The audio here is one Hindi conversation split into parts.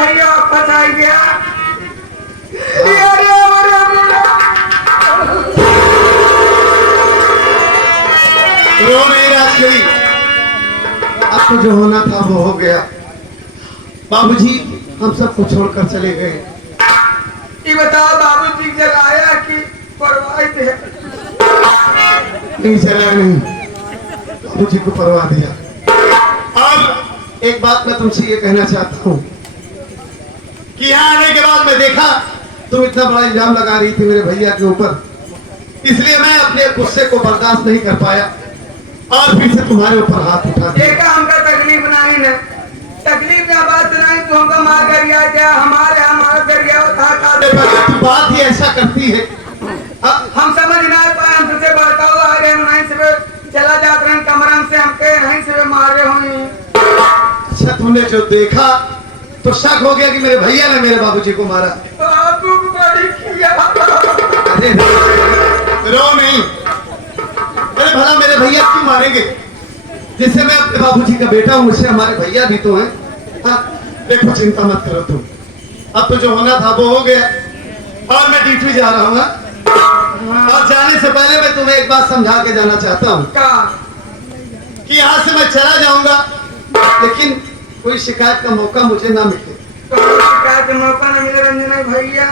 भैया फंसा गया। रो नहीं राजकली, आपको जो होना था वो हो गया। बाबूजी हम सबको छोड़कर चले गए। ये बताओ बाबूजी जलाया कि परवाह थे? नहीं चला नहीं, बाबूजी को परवाह दिया। और एक बात मैं तुमसे ये कहना चाहता हूँ कि यहाँ आने के बाद मैं देखा तुम इतना बड़ा इल्जाम लगा रही थी मेरे भैया के ऊपर, इसलिए मैं अपने गुस्से को बर्दाश्त नहीं कर पाया और फिर से तुम्हारे ऊपर हाथ उठा दिया। देखा हमका तकलीफ नहीं न, तकलीफ या बात नहीं, तो हमका मार गरिया क्या हमारे हमारा गरिया था। तू बात ही ऐसा करती है, हम समझ ना पाए, हम तुझसे बढ़ता हुआ आ रहे, नहीं से चला जाते हैं कमरा से, हमके नहीं से मारे हुए। अच्छा तुमने जो देखा तो शक हो गया कि मेरे भैया ने मेरे बाबूजी को मारा। तो आपको बड़ी किया। अरे रो नहीं, अरे भला मेरे भैया क्यों मारेंगे? जिससे मैं अपने बाबूजी का बेटा हूँ, मुझसे हमारे भैया भी तो हैं। देखो चिंता मत करो तुम, अब तो जो होना था वो हो गया और मैं ड्यूटी जा रहा हूँ। और जाने से पहले मैं तुम्हें एक बात समझा के जाना चाहता हूँ कि यहाँ से मैं चला जाऊंगा, लेकिन कोई शिकायत का मौका मुझे ना मिले। तो शिकायत का मौका ना मिले रंजना भैया,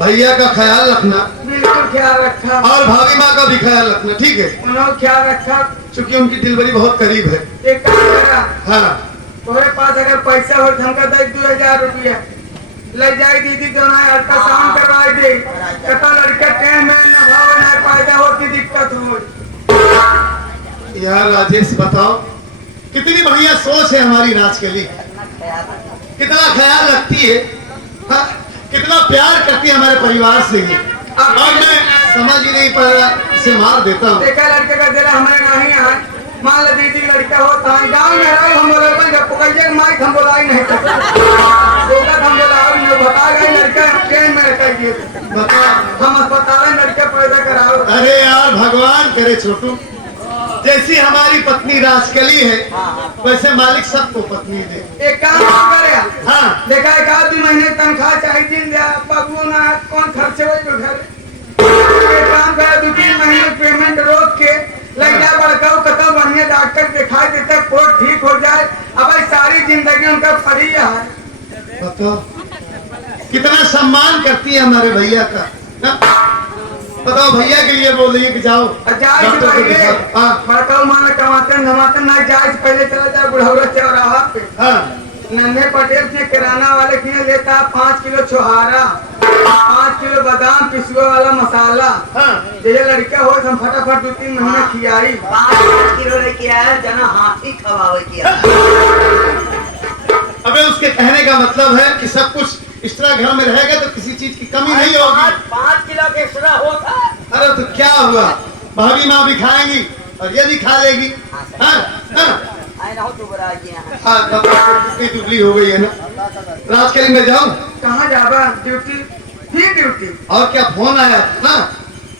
भैया का ख्याल रखना। बिल्कुल ख्याल रखा। और भाभी माँ का भी ख्याल रखना, ठीक है? उन्होंने ख्याल रखा, क्योंकि उनकी डिलीवरी बहुत करीब है। एक काम करा, हाँ तुम्हारे पास अगर पैसा हो हमका दे 2000 रुपया ले जाए दीदी जो ना अल्ट्रासाउंड करवाए दे, कता लड़के ट्रेन में न भाव ना पैदा हो की दिक्कत हो। यार राजेश बताओ, कितनी बढ़िया सोच है हमारी राज के लिए, कितना ख्याल रखती है, हाँ? कितना प्यार करती है हमारे परिवार से ही। और मैं समझ ही नहीं पा रहा, इसे मार देता हूँ। देखा लड़के का दिल हमारे नहीं है, मान लो दीदी लड़का होता है गाँव में रहो, हम बोले माइक हम बोला ही नहीं, हम बोला बता गए लड़का ट्रेन में बता, हम अस्पताल में लड़के पैदा कराओ। अरे यार भगवान करे छोटू, जैसी हमारी पत्नी राजकली है वैसे मालिक सबको पत्नी दे। एक काम करे, हाँ देखा एक आदमी महीने तनख्वाह चाहिए दिन दे बाबू ना कौन खर्चे हो तो घर। एक काम करे 2-3 महीने पेमेंट रोक के लग जाए, बड़काऊ कतौ बढ़िया डॉक्टर दिखाई देता, कोर्ट ठीक हो जाए। अब सारी जिंदगी उनका फ्री है। बताओ कितना सम्मान करती है हमारे भैया का। बताओ भैया के लिए बोल रही है कि जाओ डॉक्टर को दिखाओ। बड़काऊ माना कमाते नमाते ना जाए, पहले चला जाए बुढ़ौरा चौराहा पे। नन्हे पटेल से किराना वाले के लेता 5 किलो छोहारा, 5 किलो बादाम पिसुआ वाला मसाला। जैसे लड़का हो हम फटाफट 2-3 महीने खियाई 5 किलो लेके आया, जना हाथी खवावे किया। अबे उसके कहने का मतलब है कि सब कुछ इस तरह घर में रहेगा तो किसी चीज की कमी नहीं होगी। 5 किलो के एक्स्ट्रा होता। अरे तो क्या हुआ, भाभी माँ भी खाएंगी और ये भी खा लेगी। दुबली हो गई है ना। राजकली में जाऊँ? कहाँ जाबा? ड्यूटी ही ड्यूटी। और क्या फोन आया ना,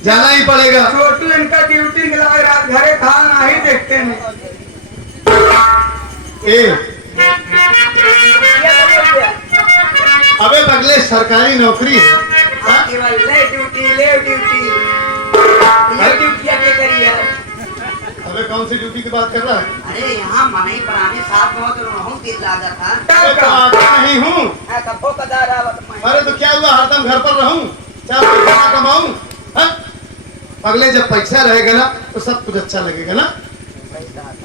जाना ही पड़ेगा। छोटू इनका ड्यूटी रात घरे खाना ही देखते हैं। अबे बगले सरकारी नौकरी है। ले ड्यूटी अबे कौन सी ड्यूटी की बात कर रहा है? अरे यहाँ मनाई बनाने साथ में तो रहूं दिल लागा था। नहीं हूँ। अरे तो क्या हुआ, हरदम घर पर रहूं, 4 पैसा कमाऊं? अगले जब पैसा रहेगा ना तो सब कुछ अच्छा लगेगा ना।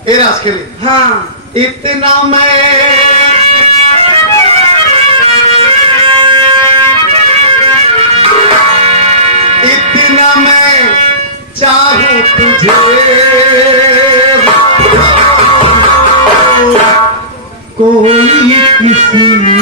ए राजकली, हाँ इतना मैं दिन मैं चाहूं तुझे कोई किसी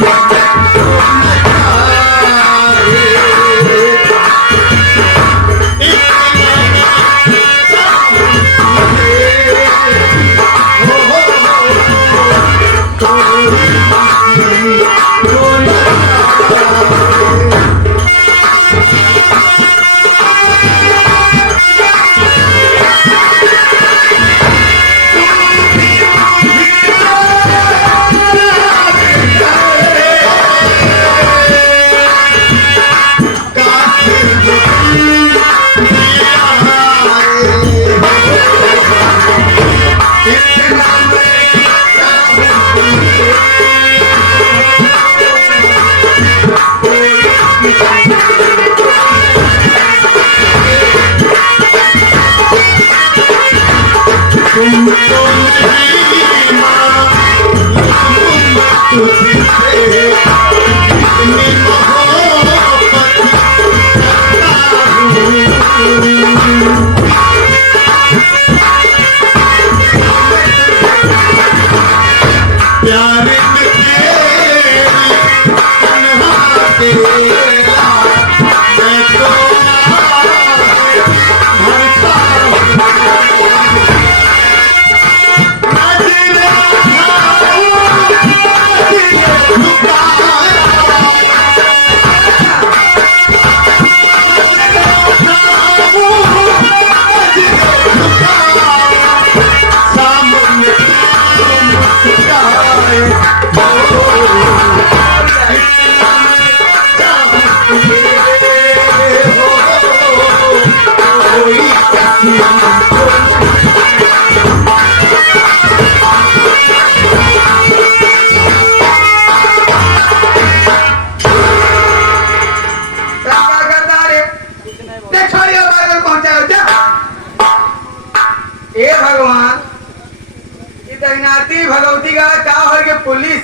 दहिनाती भगवती का क्या हो गया पुलिस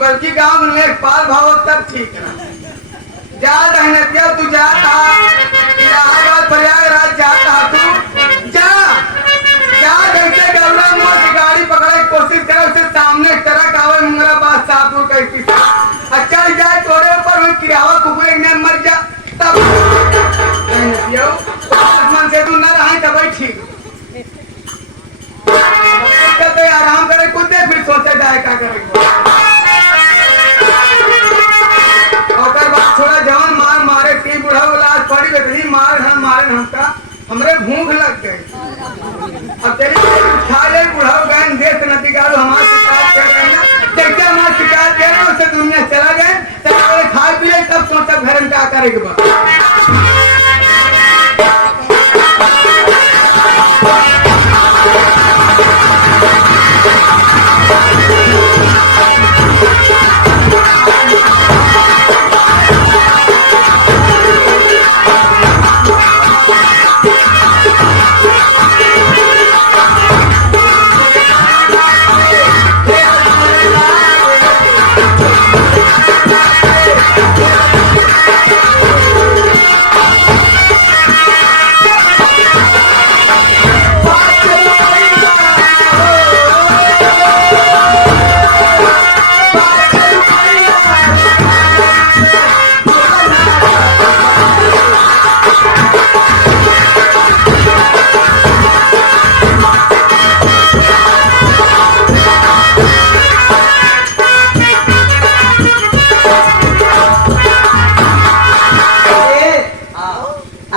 बल्कि गांव में लेखपाल भाव तब ठीक ना जा दहिनतिया तू जाता इलाहाबाद प्रयागराज जाता तू जा जा कैसे गौरा मुंह से गाड़ी पकड़े की कोशिश करे उससे सामने ट्रक आवे मुंगरा बात साहपुर कैसी अच्छा जाए तोरे ऊपर में किरावा कुकुरे ने मर जा तब दहिनतिया आसमान से तू न रहे तब ठीक आराम करे कुछ दे फिर सोचे जाए क्या करेंगे और बात थोड़ा जवान मार मारे ती बुढ़ा लाश पड़ी बेटी मार हम मारे हमका हमरे भूख लग गई अब चलिए खा ले बुढ़ा गए देश नदी का हमारा शिकायत कर करना जैसे हमारा शिकायत दे रहे उससे दुनिया चला गए तब खा पिए तब सोचा घर में क्या करेंगे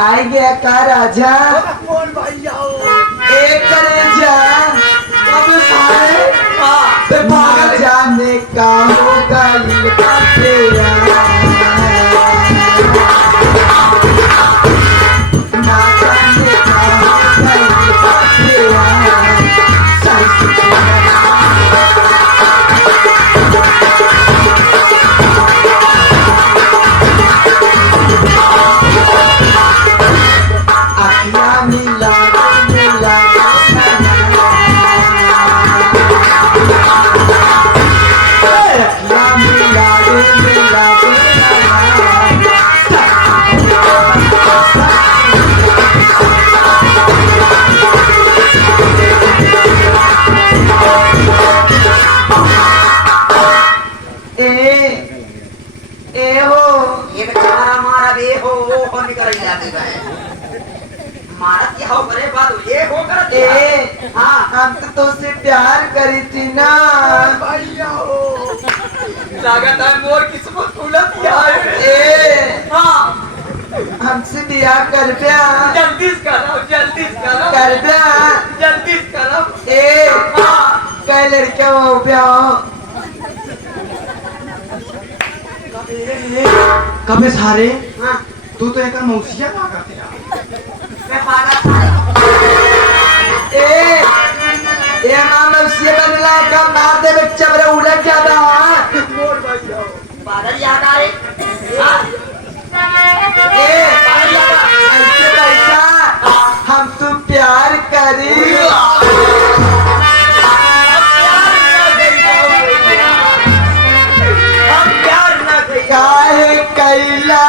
आई गया का राजा कौन भाई जाओ एक करे जा अब सारे पागल जाने का होगा इनका तेरा ना जाने का होगा इनका तेरा मिला मिला करे लागे गए मारा क्या हो करे बात ये हो कर ए हाँ हम तो तुझसे प्यार करी थी ना भैया हो लागत है मोर किस्मत उलट गया है ए हां हमसे बियाह कर दिया जल्दी करो कर दिया जल्दी करो ए हां कई लड़कियां हो ब्याह कबे सारे हां तू तो एक मौसिया ना करते यार मैं पागल था ए नाम उससे बदला का मार दे बच्चा मेरा उलट जाता मोर भैया हो पागल याद आए हां ए ऐसे कैसा हम तो प्यार करी काहे कैला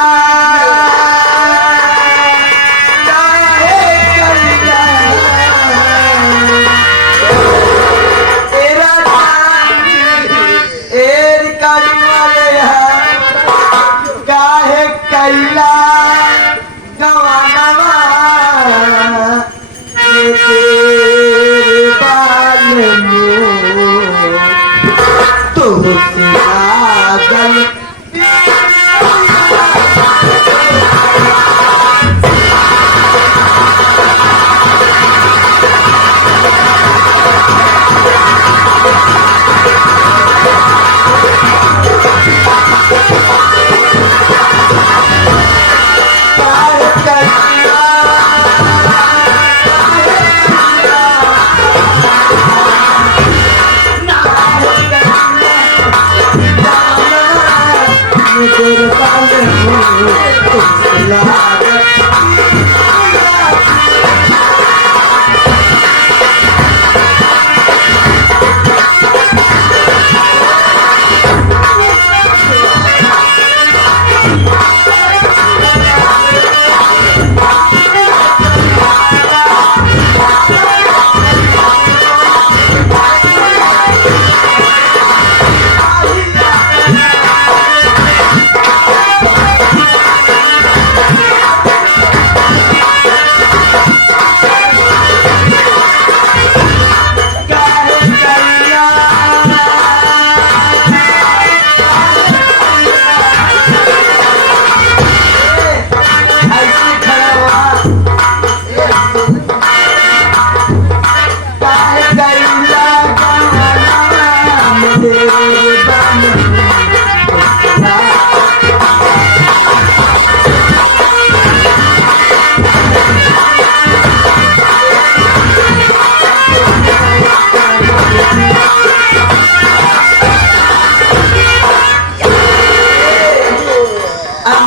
काहे कैला गवानवा तेरे बाल तो पागल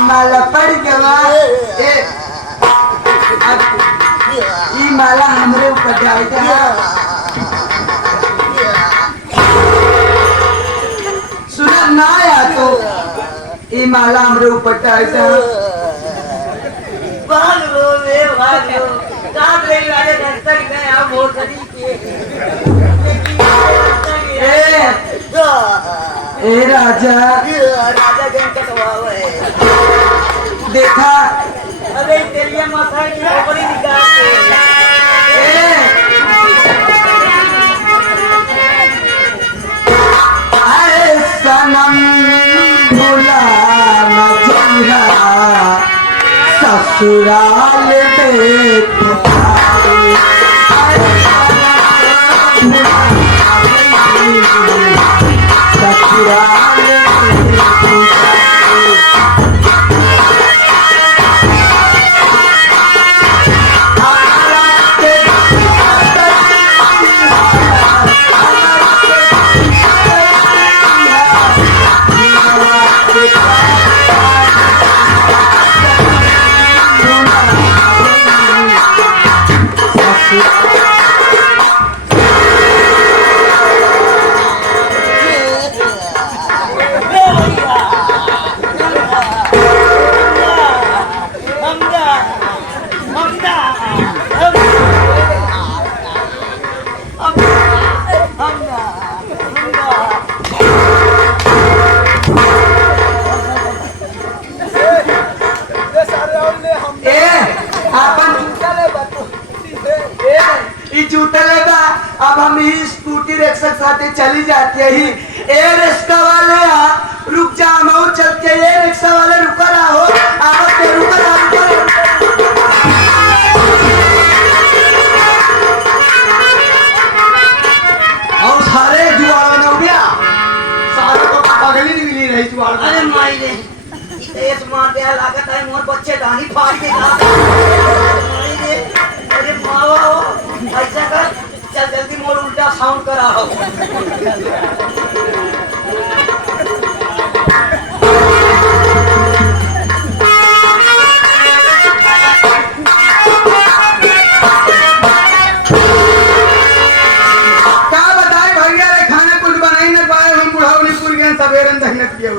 माला पड़ गवा ई माला हमरे ऊपर जाएगा सुना ना या तो ई माला हमरे ऊपर जाएगा भागो वे भागो काट ले वाले दस्तक गए हम हो सदी के ए राजा राजा गए कटवावे देखा अबे तेलिया माथा की खोपड़ी निकाल आए सनम भुला न जिया ससुराल में पुकारे ससुराल में पुकारे छूटले बा अब हम ही स्कूटी रिक्शा साथे चली जाती है ही ए रिक्शा वाले रुक जा हम चल के ए रिक्शा वाले रुक रहो अब ते रुक और सारे जुआड़ में हो गया सारे तो पागल ही मिली रही जुआड़ में। अरे माई रे तेज मार दे लागत है मोर बच्चे दानी फाड़ के खा माई रे अरे बाबा ऐसा कर चल जल्दी मोर उल्टा साउंड कराओ क्या बताए भैया रे खाने कुछ बनाई न पाए हम बुढ़ाऊ नहीं पूरी सवेरन दहनत किया